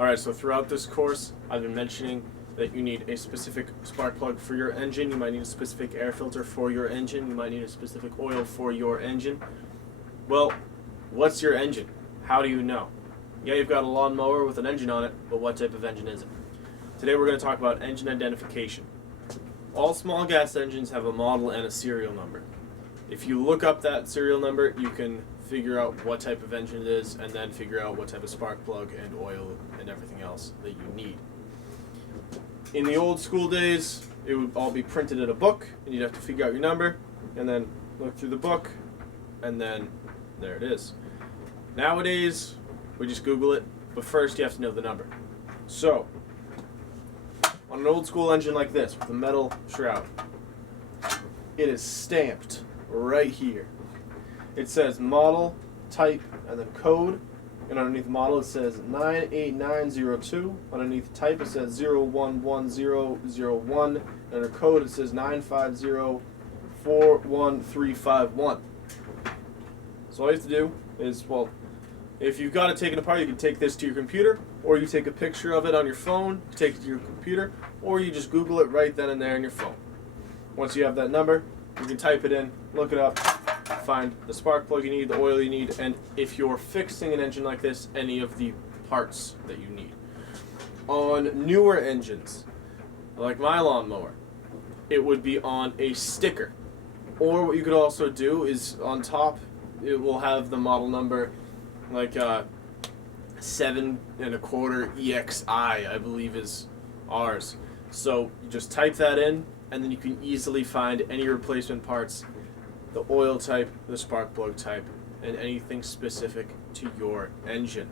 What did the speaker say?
Alright, so throughout this course, I've been mentioning that you need a specific spark plug for your engine, you might need a specific air filter for your engine, you might need a specific oil for your engine. Well, what's your engine? How do you know? Yeah, you've got a lawnmower with an engine on it, but what type of engine is it? Today we're going to talk about engine identification. All small gas engines have a model and a serial number. If you look up that serial number, you can figure out what type of engine it is and then figure out what type of spark plug and oil and everything else that you need. In the old school days, it would all be printed in a book and you'd have to figure out your number and then look through the book and then there it is. Nowadays, we just Google it, but first you have to know the number. So, on an old school engine like this with a metal shroud, it is stamped right here. It says model, type, and then code. And underneath model it says 98902. Underneath type it says 011001. And under code it says 950-41351. So all you have to do is, well, if you've got it taken apart, you can take this to your computer, or you take a picture of it on your phone, take it to your computer, or you just Google it right then and there on your phone. Once you have that number, you can type it in, look it up, find the spark plug you need, the oil you need, and if you're fixing an engine like this, any of the parts that you need. On newer engines, like my lawnmower, it would be on a sticker. Or what you could also do is on top, it will have the model number, like 7 1/4 EXI, I believe is ours. So you just type that in, and then you can easily find any replacement parts, the oil type, the spark plug type, and anything specific to your engine.